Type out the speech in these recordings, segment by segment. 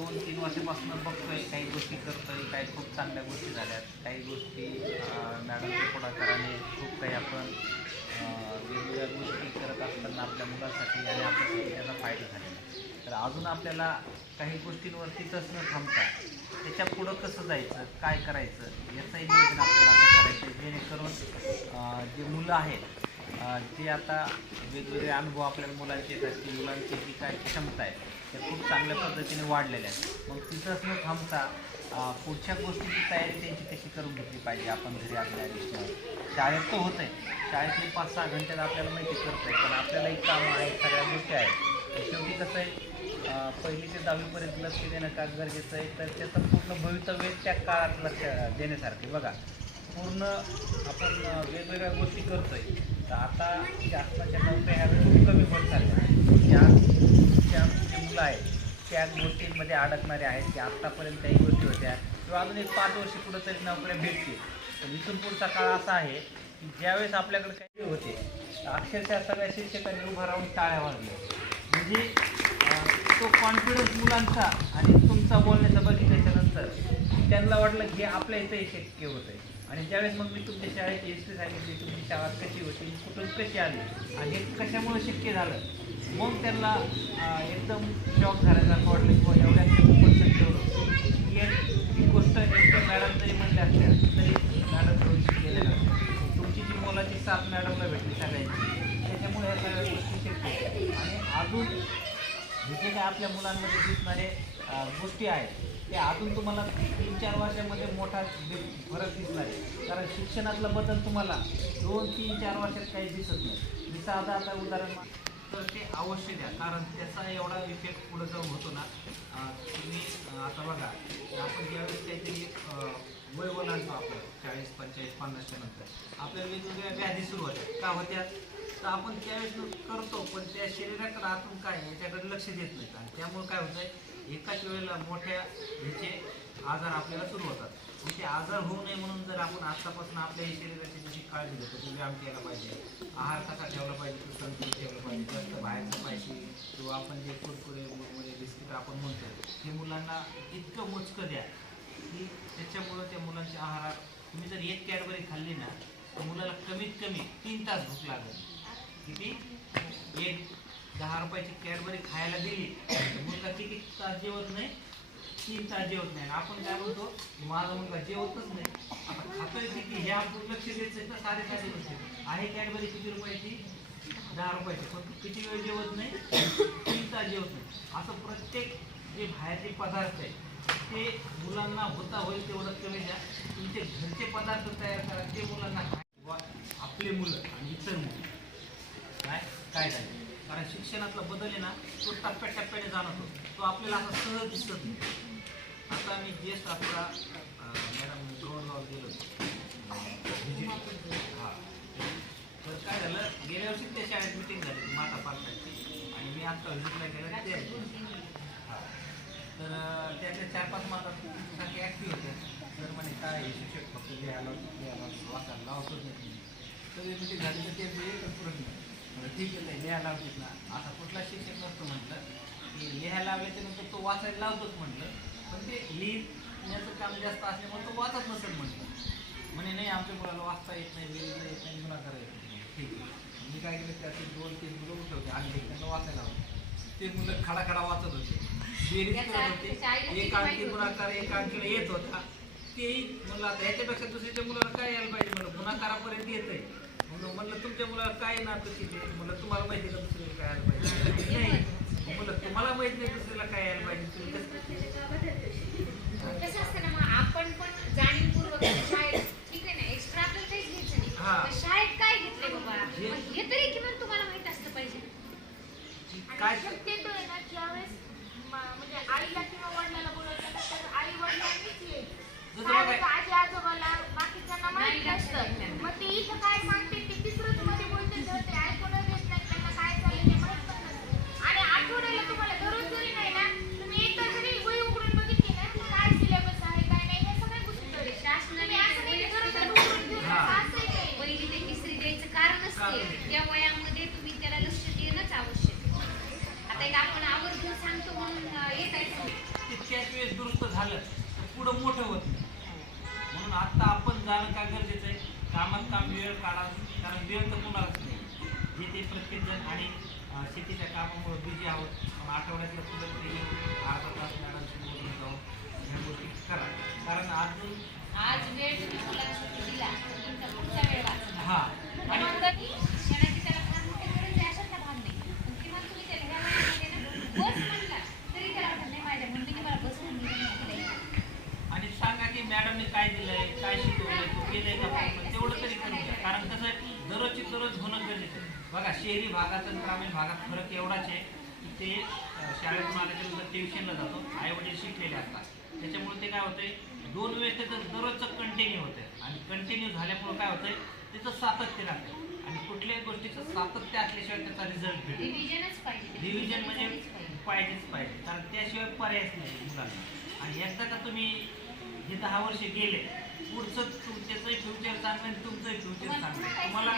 2-3 वर्षापासून बघतोय, काही गोष्टी करतोय, काही खूप चांगल्या गोष्टी झाल्यात, काही गोष्टी मॅडमच्या पुढाकाराने खूप काही आपण वेगवेगळ्या गोष्टी करत असताना आपल्या मुलांसाठी आणि आपल्यासाठी त्याचा फायदा झालेला आहे. तर अजून आपल्याला काही गोष्टींवरतीच न थांबता त्याच्या पुढं कसं जायचं, काय करायचं याचंही नियोजन आपल्याला आता करायचं आहे, जेणेकरून जे मुलं आहेत ते आता वेगवेगळे अनुभव आपल्याला मुलांचे येतात की मुलांची जी काय क्षमता आहे त्या खूप चांगल्या पद्धतीने वाढलेल्या आहेत. मग तिथंच न थांबता पुढच्या गोष्टीची तयारी त्यांची कशी करून घेतली पाहिजे आपण घरी आपल्या ॲडिशनल शाळेत तर होतं आहे, शाळेतली 5-6 घंट्यात आपल्याला माहिती करतं आहे, पण आपल्यालाही कामं आहेत, सगळ्या गोष्टी आहेत. शेवटी कसं आहे 1ली ते 10वीपर्यंत लक्ष देणं का गरजेचं आहे, तर त्याचं पूर्ण भवितव्य त्या काळात लक्ष देण्यासारखे बघा. पूर्ण आपण वेगवेगळ्या गोष्टी करतो आहे, तर आता शासनाच्या नोकऱ्या ह्या खूप कमी होत चालल्या. ज्या मुलं आहेत त्या गोष्टींमध्ये अडकणारे आहेत की आत्तापर्यंत काही गोष्टी होत्या किंवा अजून एक 5 वर्ष कुठं तरी नोकऱ्या भेटतील. तर इथून पुढचा काळ असा आहे की ज्यावेळेस आपल्याकडे काही होते अक्षरशः सगळ्या शिक्षकांनी उभा राहून टाळ्या वाजल्या. म्हणजे तो कॉन्फिडन्स मुलांचा आणि तुमचा बोलण्याचा बघितल्याच्यानंतर त्यांना वाटलं की आपल्या इथंही शक्य होतं आहे. आणि ज्यावेळेस मग मी तुमच्या शाळेची हिस्ट्री सांगितली, तुमची शाळा कशी होती, कुठून कशी आली आणि हे कशामुळे शक्य झालं, मग त्यांना एकदम शॉक झाल्यासारखं वाटलं की एवढ्या पण शक्य होतं. ही गोष्ट एकदा मॅडम जरी म्हणल्या असल्या तरी मॅडम थोडी शिकलेल्या नसतात. तुमची जी मोलाची साथ मॅडमला भेटली सगळ्यांची, त्याच्यामुळे ह्या सगळ्या गोष्टी शक्य आहेत. आणि अजून जे काय आपल्या मुलांमध्ये दिसणारे गोष्टी आहेत ते अजून तुम्हाला 3-4 वर्षामध्ये मोठा फरक दिसणार आहे. कारण शिक्षणातला बदल तुम्हाला 2-3-4 वर्षात काही दिसत नाही. मी साधा आता उदाहरण तर ते अवश्य द्या, कारण त्याचा एवढा इफेक्ट पुढं जाऊन होतो ना. तुम्ही आता बघा आपण ज्यावेळेस काहीतरी वय ओलांडतो आपलं 40-45-50च्या नंतर आपल्याला वेगवेगळ्या व्याधी सुरू होत्या का होत्या, तर आपण त्यावेळेस करतो पण त्या शरीराकडे आतून काय याच्याकडे लक्ष देत नाही. आणि त्यामुळे काय होतं आहे एकाच वेळेला मोठ्या ह्याचे आजार आपल्याला सुरू होतात. मग ते आजार होऊ नये म्हणून जर आपण आत्तापासून आपल्या शरीराची जशी काळजी घेतो की व्यायाम केला पाहिजे, आहार कसा ठेवला पाहिजे, तो संतुलित ठेवला पाहिजे, जास्त बाहेरचं पाहिजे किंवा आपण जे कुरकुरे म्हणजे बिस्किट आपण म्हणतो ते मुलांना इतकं मोजकं द्या की त्याच्यामुळं त्या मुलांच्या आहारात तुम्ही जर 1 कॅडबरी खाल्ली ना तर मुलाला कमीत कमी 3 तास भूक लागेल. किती? 1 10 रुपयाची कॅडबरी खायला दिली तर मुलगा किती तास जेवत नाही? 3 तास जेवत नाही. आपण काय म्हणतो माझा मुलगा जेवतच नाही. आता खातोय किती हे आपण लक्ष द्यायचं तर साधे गोष्टी आहे. कॅडबरी किती रुपयाची? 10 रुपयाची. पण किती वेळ जेवत नाही? 3 तास जेवत नाही. असं प्रत्येक जे बाहेरचे पदार्थ आहे ते मुलांना होता होईल तेवढं कमी द्या. तुमचे घरचे पदार्थ तयार करा ते मुलांना किंवा आपले मुलं आणि इतर मुलं काय झालं. कारण शिक्षणातला बदल आहे ना तो टप्प्याटप्प्याने जाणवतो, तो आपल्याला असा सहज दिसत नाही. आता मी ज्येष्ठ आपला मॅडम ग्राउंडवर गेलो हां, तर काय झालं गेल्या वर्षी त्या शाळेत मिटिंग झाली माता पालकांची आणि मी आत्ता व्हिजिटला गेलं ते हां, तर त्यातल्या 4-5 माता सारखे ॲक्टिव्ह होते. तर म्हणे काय शिक्षक फक्त लिहायला वाचायला लावतच नाही. तर मिटिंग झाली तर ते एकच प्रश्न ठीक आहे नाही लिहायला लावतेच ना. असा कुठला शिक्षक नसतो म्हटलं की लिहायला लावल्याच्यानंतर तो वाचायला लावतोच म्हटलं, पण ते लिहिण्याचं काम जास्त असल्यामुळे तो वाचत नसेल म्हटलं. म्हणे नाही आमच्या मुलाला वाचता येत नाही, लिहिता येत नाही, गुन्हा येत नाही. ठीक आहे, मी काय केलं त्यातील 2-3 मुलं उठवते आणि त्यांना वाचायला लावते. ते मुलं खडाखडा वाचत होते, बेरीज करत होते, एक अंकी गुणाकार एक अंकीला येत होता. तेही म्हणलं आता ह्याच्यापेक्षा दुसऱ्याच्या मुलाला काय यायला पाहिजे, म्हणलं गुणाकारापर्यंत येत आहे. म्हणलं तुमच्या मुलाला काय ना कशी म्हणलं तुम्हाला माहिती आहे का दुसऱ्याला काय यायला पाहिजे? नाही म्हणलं तुम्हाला माहित नाही दुसऱ्याला काय यायला पाहिजे, तुम्ही कसं असतं ना मग आपण पण जाणीवपूर्वक शाळेत ठीक आहे ना एक्स्ट्रा आपल्याला काहीच घ्यायचं नाही. शाळेत काय घेतले बाबा हे तरी किमान तुम्हाला माहित असतं पाहिजे. काय शक्यतो आहे ना ज्यावेळेस म्हणजे आईला किंवा वडिलांना बोलायचं तर आई वडिलांनीच यायचं, आजी आजोबाला बाकीच्यांना माहित नसतं. मग ते इथं काय सांगते ते तिसरंच मध्ये बोलते तर ते ऐकूनच येत नाही, त्यांना काय चाललंय ते माहित पण नसतं. आणि आठवड्याला तुम्हाला दररोज जरी नाही ना तुम्ही एकदा जरी झालं तर पुढं मोठं होत नाही. म्हणून आता आपण जाणं का गरजेचं आहे. कामात काम वेळ काढा, कारण वेळ तर कुणालाच नाही. जे ते प्रत्येकजण आणि शेतीच्या कामामुळे बिझी आहोत. पण आठवड्यातलं कुठं तरी अर्धा तास मॅडमशी बोलून जाऊन ह्या गोष्टी करा. कारण अजून आज वेळ तुम्ही मुलांना सुट्टी दिला तर तुमचा पुढचा वेळ वाचला. हा आणि शिक्षणाची त्याला फार मोठी गरज आहे अशातला भाग नाही. पण किमान तुम्ही त्याला ह्या वयामध्ये ना बस म्हणला तरी त्याला वाटत नाही माझ्या मुलीने मला बस म्हणली. आणि सांगा की मॅडमने काय दिलंय, काय शिकवलंय, तो केलंय का, पण तेवढं तरी करून द्या. कारण कसं आहे, दररोजची दररोज होणं गरजेचं आहे. बघा, शहरी भागात आणि ग्रामीण भागात फरक एवढाच आहे की ते शाळेतून आल्याच्यानंतर ट्युशनला जातो, आईवडील शिकलेले असतात. त्याच्यामुळे ते काय होतंय, 2 वेळेस त्याचं दररोजचं कंटिन्यू होतं. आणि कंटिन्यू झाल्यामुळे काय होतंय, त्याचं सातत्य राहतं. आणि कुठल्याही गोष्टीचं सातत्य असल्याशिवाय त्याचा रिझल्ट भेटतो. रिव्हिजन म्हणजे पाहिजेच पाहिजे, कारण त्याशिवाय पर्यायच नाही मुलांना. आणि एकदा का तुम्ही हे 10 वर्ष गेले, पुढचं त्याचंही फ्युचर चांगलं आणि तुमचंही फ्युचर चांगलं. तुम्हाला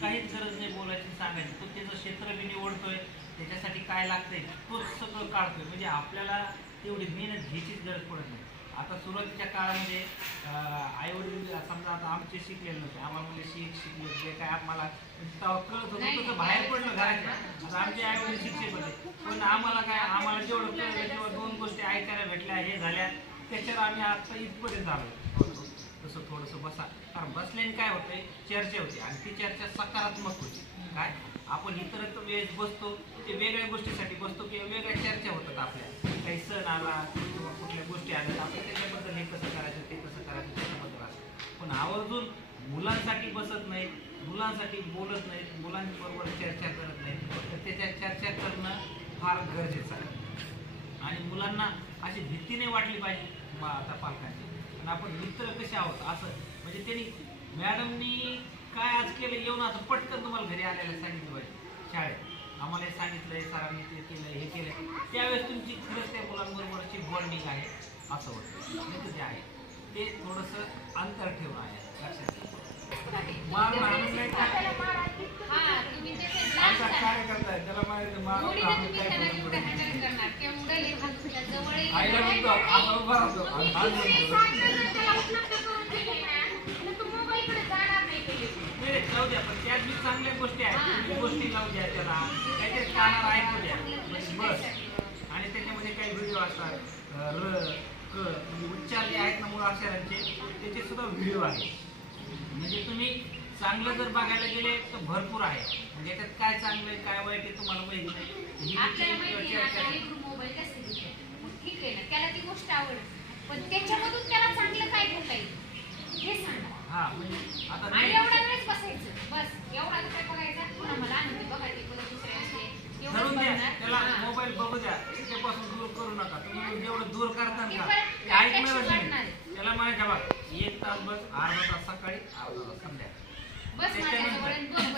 काहीच गरज नाही बोलायची, सांगायची. तो त्याचं क्षेत्र बी निवडतोय, त्याच्यासाठी काय लागतंय तोच सगळं काढतोय. म्हणजे आपल्याला तेवढी मेहनत घ्यायचीच गरज पडत नाही. आता सुरुवातीच्या काळामध्ये आईवडील समजा आता आमचे शिकलेले नव्हते, आम्हाला म्हणजे शिकले जे काय आम्हाला तेव्हा कळत होतं तसं बाहेर पडलं घराच्या. आता आमचे आईवडील शिक्षक होते, पण आम्हाला काय, आम्हाला जेवढं कळलं किंवा 2 गोष्टी ऐकायला भेटल्या, हे झाल्या, त्याच्यावर आम्ही आता इथपर्यंत आलो. तसं थोडंसं बसा, कारण बसल्याने काय होतंय, चर्चा होती. आणि ती चर्चा सकारात्मक होती. काय आपण इतर वेळेस बसतो ते वेगळ्या गोष्टीसाठी बसतो किंवा वेगळ्या चर्चा होतात आपल्या. काही सण आला किंवा कुठल्या गोष्टी आल्या तर आपण त्याच्याबद्दल हे कसं करायचं, ते कसं करायचं त्याच्याबद्दल असतं. पण आवर्जून मुलांसाठी बसत नाहीत, मुलांसाठी बोलत नाहीत, मुलांबरोबर चर्चा करत नाहीत, तर त्याच्या चर्चा करणं फार गरजेचं आहे. आणि मुलांना अशी भीती नाही वाटली पाहिजे आता पालकांची. आणि आपण मित्र कसे आहोत असं, म्हणजे त्यांनी मॅडमनी काय आज केलं येऊन असं पटकन तुम्हाला घरी आल्याला सांगितलं पाहिजे. शाळेत आम्हाला हे सांगितलंय, सरांनी ते केलं, हे केलं, त्यावेळेस तुमची खरंच त्या मुलांबरोबरची बॉन्डिंग आहे असं होतं. नाही तर जे आहे ते थोडंसं अंतर ठेवणं आहे. लक्षात घ्या. मारून आणून नाही का आमचा कार्यकर्ता आहे, त्याला माहिती मारून आणून काय आईला म्हणतो आता उभा राहतो आणि हात जाऊ द्या. पण त्यात बी चांगल्या गोष्टी आहेत, गोष्टी लावू द्या, त्याला काहीतरी कानाला ऐकू द्या बस. आणि त्याच्यामध्ये काही व्हिडिओ असतात, र क म्हणजे उच्चार जे आहेत ना मुळाक्षरांचे, त्याचे सुद्धा व्हिडिओ आहेत. म्हणजे तुम्ही चांगलं जर बघायला गेले तर भरपूर आहे. म्हणजे याच्यात काय चांगलं आहे काय वाईट आहे तुम्हाला माहिती नाही. ठीक आहे ना, त्याला ती गोष्ट आवडते, पण त्याच्यामधून त्याला चांगलं काय घेता येईल हे सांगा. हा म्हणजे आता आणि एवढा वेळच बसायचं बस, एवढा काय बघायचा पुन्हा मला आणि बघायचे पुन्हा दुसरे असले धरून द्या, त्याला मोबाईल बघू द्या, त्याच्यापासून दूर करू नका. तुम्ही जेवढं दूर करता का ते ऐकणारच नाही. त्याला माहिती बघा, 1 तास बस, अर्धा तास सकाळी, अर्धा तास संध्याकाळी. बस माझ्याजवळ 2